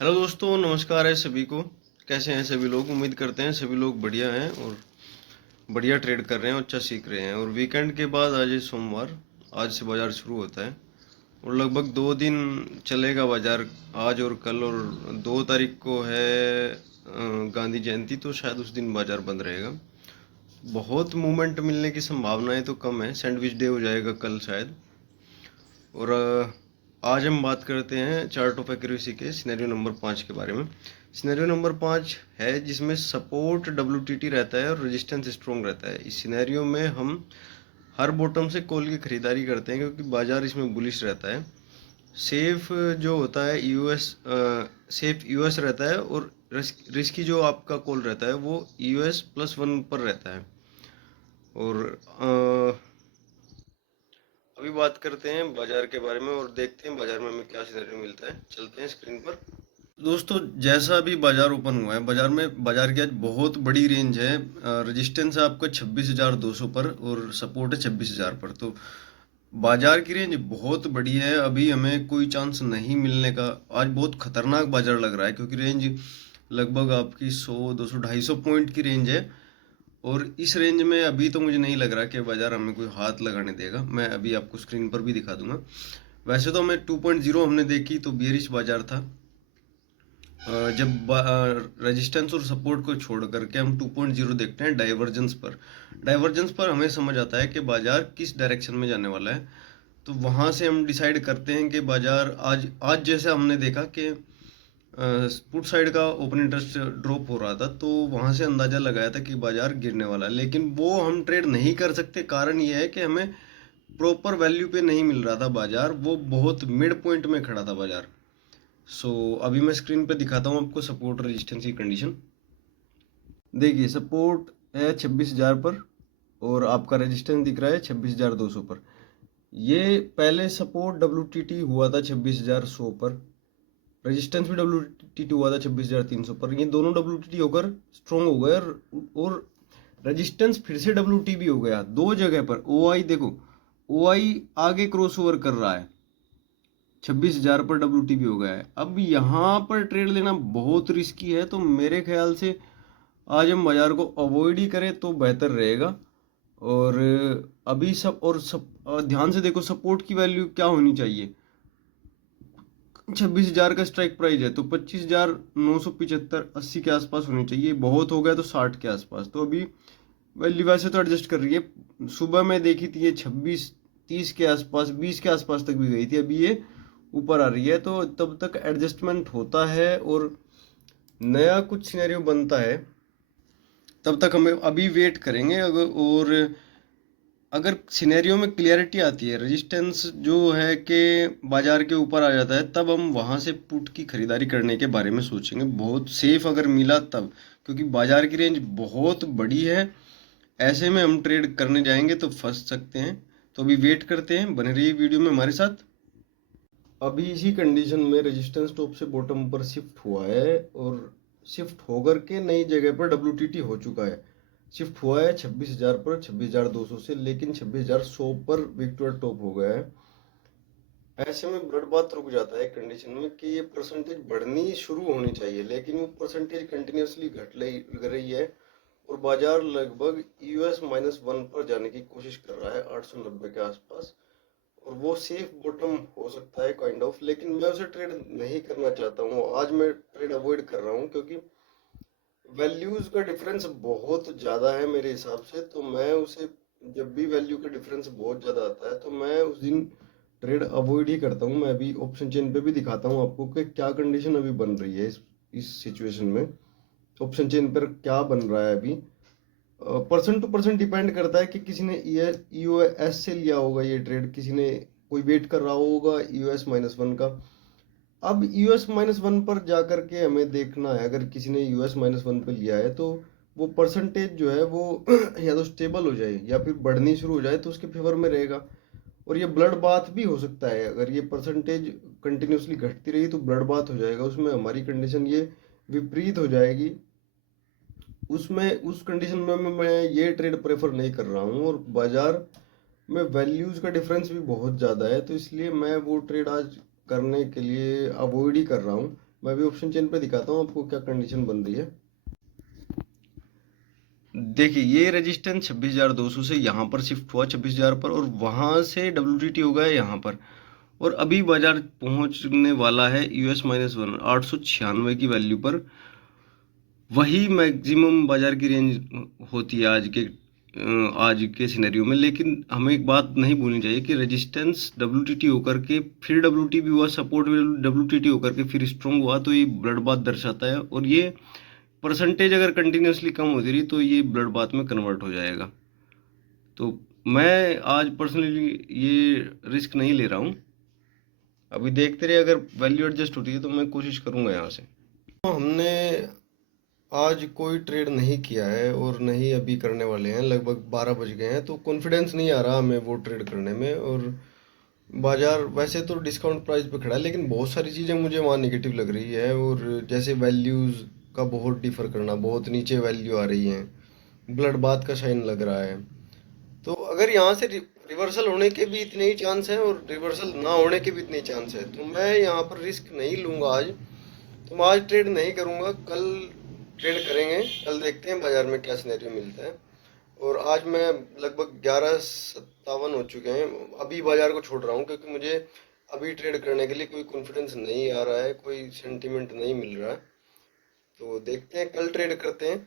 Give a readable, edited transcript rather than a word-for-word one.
Hello दोस्तों, नमस्कार है सभी को। कैसे हैं सभी लोग? उम्मीद करते हैं सभी लोग बढ़िया हैं और बढ़िया ट्रेड कर रहे हैं और अच्छा सीख रहे हैं। और वीकेंड के बाद आज है सोमवार, आज से बाज़ार शुरू होता है और लगभग 2 दिन चलेगा बाज़ार। आज और कल, और 2 तारीख को है गांधी जयंती, तो शायद उस दिन बाज़ार बंद रहेगा। बहुत मूवमेंट मिलने की संभावनाएं तो कम है, सैंडविच डे हो जाएगा कल शायद। और आज हम बात करते हैं चार्ट ऑफ एक्यूरेसी के सिनेरियो नंबर 5 के बारे में। सिनेरियो नंबर 5 है जिसमें सपोर्ट डब्ल्यूटीटी रहता है और रेजिस्टेंस स्ट्रॉन्ग रहता है। इस सिनेरियो में हम हर बॉटम से कॉल की खरीदारी करते हैं क्योंकि बाजार इसमें बुलिश रहता है। सेफ जो होता है यूएस, सेफ यूएस रहता है, और रिस्की जो आपका कॉल रहता है वो यूएस +1 पर रहता है। और अभी बात करते हैं बाजार के बारे में और देखते हैं बाजार में हमें क्या सिनेरियो मिलता है। चलते हैं स्क्रीन पर। दोस्तों, जैसा अभी बाजार ओपन हुआ है, बाजार की आज बहुत बड़ी रेंज है। रेजिस्टेंस है आपका 26,200 पर और सपोर्ट है 26,000 पर। तो बाजार की रेंज बहुत बड़ी है, अभी हमें कोई चांस नहीं मिलने का। आज बहुत खतरनाक बाजार लग रहा है क्योंकि रेंज लगभग आपकी 100, 200, 250 पॉइंट की रेंज है। और इस रेंज में अभी तो मुझे नहीं लग रहा कि बाजार हमें कोई हाथ लगाने देगा। मैं अभी आपको स्क्रीन पर भी दिखा दूंगा। वैसे तो हमें 2.0 हमने देखी तो बियरिश बाजार था। जब रेजिस्टेंस और सपोर्ट को छोड़ करके हम 2.0 देखते हैं डाइवर्जेंस पर हमें समझ आता है कि बाजार किस डायरेक्शन में जाने वाला है। तो वहां से हम डिसाइड करते हैं कि बाजार आज आज जैसे हमने देखा कि पुट साइड का ओपन इंटरेस्ट ड्रॉप हो रहा था, तो वहां से अंदाजा लगाया था कि बाजार गिरने वाला है। लेकिन वो हम ट्रेड नहीं कर सकते, कारण ये है कि हमें प्रॉपर वैल्यू पे नहीं मिल रहा था बाजार, वो बहुत मिड पॉइंट में खड़ा था बाजार। अभी मैं स्क्रीन पे दिखाता हूँ आपको सपोर्ट रेजिस्टेंस की कंडीशन। देखिए, सपोर्ट है 26,000 पर और आपका रेजिस्टेंस दिख रहा है 26,200 पर। ये पहले सपोर्ट डब्ल्यूटीटी हुआ था 26,100 पर, रेजिस्टेंस भी डब्ल्यूटीटी हुआ था 26,300 पर। ये दोनों डब्ल्यूटीटी होकर स्ट्रॉन्ग हो गए और रेजिस्टेंस फिर से डब्ल्यूटी हो गया दो जगह पर। ओआई देखो, ओआई आगे क्रॉस ओवर कर रहा है, 26,000 पर डब्ल्यूटी हो गया है। अब यहाँ पर ट्रेड लेना बहुत रिस्की है, तो मेरे ख्याल से आज हम बाजार को अवॉइड ही करें तो बेहतर रहेगा। और अभी ध्यान से देखो, सपोर्ट की वैल्यू क्या होनी चाहिए। 26,000 का स्ट्राइक प्राइस है तो 25,975, 80 के आसपास होनी चाहिए। बहुत हो गया तो 60 के आसपास। तो अभी वैल्यू वैसे तो एडजस्ट कर रही है। सुबह में देखी थी ये 26, 30 के आसपास, 20 के आसपास तक भी गई थी, अभी ये ऊपर आ रही है। तो तब तक एडजस्टमेंट होता है और नया कुछ सिनेरियो बनता है, तब तक हमें अभी वेट करेंगे। और अगर सिनेरियो में क्लियरिटी आती है, रेजिस्टेंस जो है कि बाजार के ऊपर आ जाता है, तब हम वहां से पुट की खरीदारी करने के बारे में सोचेंगे, बहुत सेफ अगर मिला तब। क्योंकि बाजार की रेंज बहुत बड़ी है, ऐसे में हम ट्रेड करने जाएंगे तो फंस सकते हैं। तो अभी वेट करते हैं, बने रहिए वीडियो में हमारे साथ। अभी इसी कंडीशन में रेजिस्टेंस टॉप से बॉटम पर शिफ्ट हुआ है और शिफ्ट होकर के नई जगह पर डब्ल्यूटीटी हो चुका है। शिफ्ट हुआ है 26,000 पर 26,200 से, लेकिन 26,100 पर विक्टोरिया टॉप हो गया है। ऐसे में ब्लड बाथ रुक जाता है कंडीशन में कि ये परसेंटेज बढ़नी शुरू होनी चाहिए, लेकिन वो परसेंटेज कंटिन्यूसली घट रही है और बाजार लगभग यूएस -1 पर जाने की कोशिश कर रहा है 890 के आसपास। और वो सेफ बॉटम हो सकता है काइंड ऑफ, लेकिन मैं उसे ट्रेड नहीं करना चाहता हूँ। आज मैं ट्रेड अवॉइड कर रहा हूँ क्योंकि वैल्यूज का डिफरेंस बहुत ज़्यादा है मेरे हिसाब से। तो मैं उसे, जब भी वैल्यू का डिफरेंस बहुत ज़्यादा आता है तो मैं उस दिन ट्रेड अवॉइड ही करता हूँ। मैं अभी ऑप्शन चेन पे भी दिखाता हूँ आपको कि क्या कंडीशन अभी बन रही है इस सिचुएशन में। ऑप्शन चेन पर क्या बन रहा है अभी, पर्सन टू पर्सन डिपेंड करता है कि किसी ने ईओएस से लिया होगा ये ट्रेड, किसी ने कोई वेट कर रहा होगा यूएस -1 का। अब यूएस -1 पर जाकर के हमें देखना है, अगर किसी ने यूएस -1 पे लिया है तो वो परसेंटेज जो है वो या तो स्टेबल हो जाए या फिर बढ़नी शुरू हो जाए तो उसके फेवर में रहेगा। और ये ब्लड बाथ भी हो सकता है, अगर ये परसेंटेज कंटिन्यूसली घटती रही तो ब्लड बाथ हो जाएगा, उसमें हमारी कंडीशन ये विपरीत हो जाएगी। उसमें उस कंडीशन में मैं ये ट्रेड प्रेफर नहीं कर रहा हूँ। और बाजार में वैल्यूज का डिफरेंस भी बहुत ज़्यादा है, तो इसलिए मैं वो ट्रेड आज करने के लिए अवॉइड ही कर रहा हूँ। मैं भी ऑप्शन चेन पे दिखाता हूँ आपको क्या कंडीशन बन रही है। देखिए ये रेजिस्टेंस 26,200 से यहाँ पर शिफ्ट हुआ 26,000 पर, और वहां से WTT हो गया यहाँ पर, और अभी बाजार पहुंचने वाला है US-1 896 की वैल्यू पर। वही मैक्सिमम बाजार की रेंज होती है आज के सिनेरियो में। लेकिन हमें एक बात नहीं भूलनी चाहिए कि रेजिस्टेंस WTT होकर के फिर WT भी हुआ, सपोर्ट WTT होकर के फिर स्ट्रॉन्ग हुआ, तो ये ब्लड बाथ दर्शाता है। और ये परसेंटेज अगर कंटिन्यूसली कम होती रही तो ये ब्लड बाथ में कन्वर्ट हो जाएगा। तो मैं आज पर्सनली ये रिस्क नहीं ले रहा हूँ। अभी देखते रहे, अगर वैल्यू एडजस्ट होती है तो मैं कोशिश करूँगा यहाँ से। तो हमने आज कोई ट्रेड नहीं किया है और नहीं अभी करने वाले हैं, लगभग 12 बज गए हैं, तो कॉन्फिडेंस नहीं आ रहा हमें वो ट्रेड करने में। और बाजार वैसे तो डिस्काउंट प्राइस पे खड़ा है, लेकिन बहुत सारी चीज़ें मुझे वहाँ निगेटिव लग रही है। और जैसे वैल्यूज़ का बहुत डिफर करना, बहुत नीचे वैल्यू आ रही है, ब्लड बाथ का साइन लग रहा है। तो अगर यहाँ से रिवर्सल होने के भी इतने ही चांस हैं और रिवर्सल ना होने के भी इतने ही चांस है, तो मैं यहाँ पर रिस्क नहीं लूँगा आज। तो मैं आज ट्रेड नहीं करूँगा, कल ट्रेड करेंगे। कल देखते हैं बाजार में क्या सिनेरियो मिलता है। और आज मैं लगभग 11:57 हो चुके हैं, अभी बाजार को छोड़ रहा हूँ, क्योंकि मुझे अभी ट्रेड करने के लिए कोई कॉन्फिडेंस नहीं आ रहा है, कोई सेंटीमेंट नहीं मिल रहा है। तो देखते हैं, कल ट्रेड करते हैं।